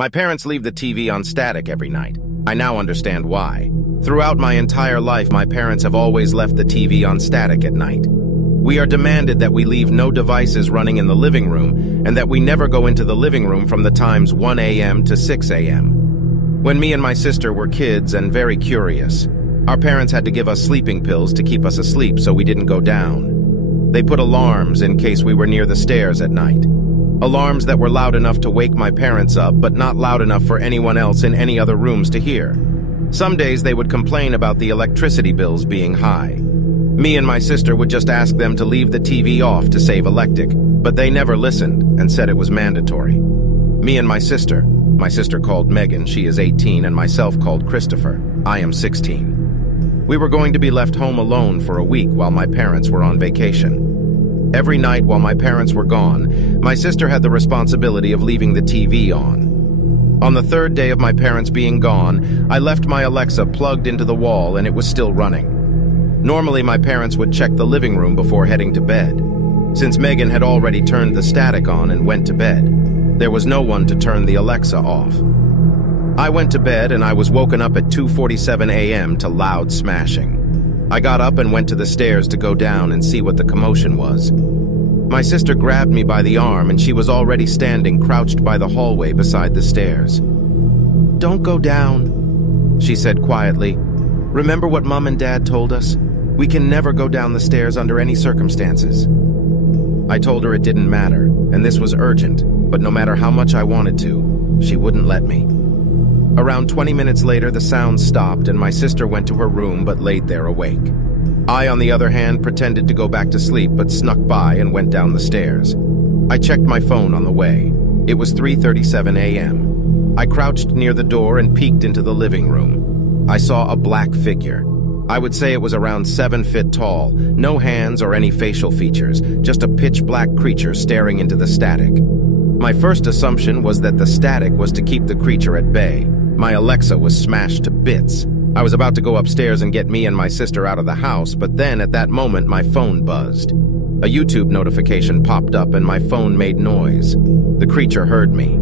My parents leave the TV on static every night. I now understand why. Throughout my entire life, my parents have always left the TV on static at night. We are demanded that we leave no devices running in the living room and that we never go into the living room from the times 1 a.m. to 6 a.m. When me and my sister were kids and very curious, our parents had to give us sleeping pills to keep us asleep so we didn't go down. They put alarms in case we were near the stairs at night. Alarms that were loud enough to wake my parents up, but not loud enough for anyone else in any other rooms to hear. Some days they would complain about the electricity bills being high. Me and my sister would just ask them to leave the TV off to save electric, but they never listened and said it was mandatory. Me and my sister called Megan, she is 18, and myself called Christopher, I am 16. We were going to be left home alone for a week while my parents were on vacation. Every night while my parents were gone, my sister had the responsibility of leaving the TV on. On the third day of my parents being gone, I left my Alexa plugged into the wall and it was still running. Normally, my parents would check the living room before heading to bed. Since Megan had already turned the static on and went to bed, there was no one to turn the Alexa off. I went to bed and I was woken up at 2:47 a.m. to loud smashing. I got up and went to the stairs to go down and see what the commotion was. My sister grabbed me by the arm and she was already standing crouched by the hallway beside the stairs. "Don't go down," she said quietly. "Remember what Mom and Dad told us? We can never go down the stairs under any circumstances." I told her it didn't matter, and this was urgent, but no matter how much I wanted to, she wouldn't let me. Around 20 minutes later, the sound stopped and my sister went to her room but laid there awake. I, on the other hand, pretended to go back to sleep but snuck by and went down the stairs. I checked my phone on the way. It was 3:37 a.m. I crouched near the door and peeked into the living room. I saw a black figure. I would say it was around 7 feet tall, no hands or any facial features, just a pitch-black creature staring into the static. My first assumption was that the static was to keep the creature at bay. My Alexa was smashed to bits. I was about to go upstairs and get me and my sister out of the house, but then at that moment my phone buzzed. A YouTube notification popped up and my phone made noise. The creature heard me.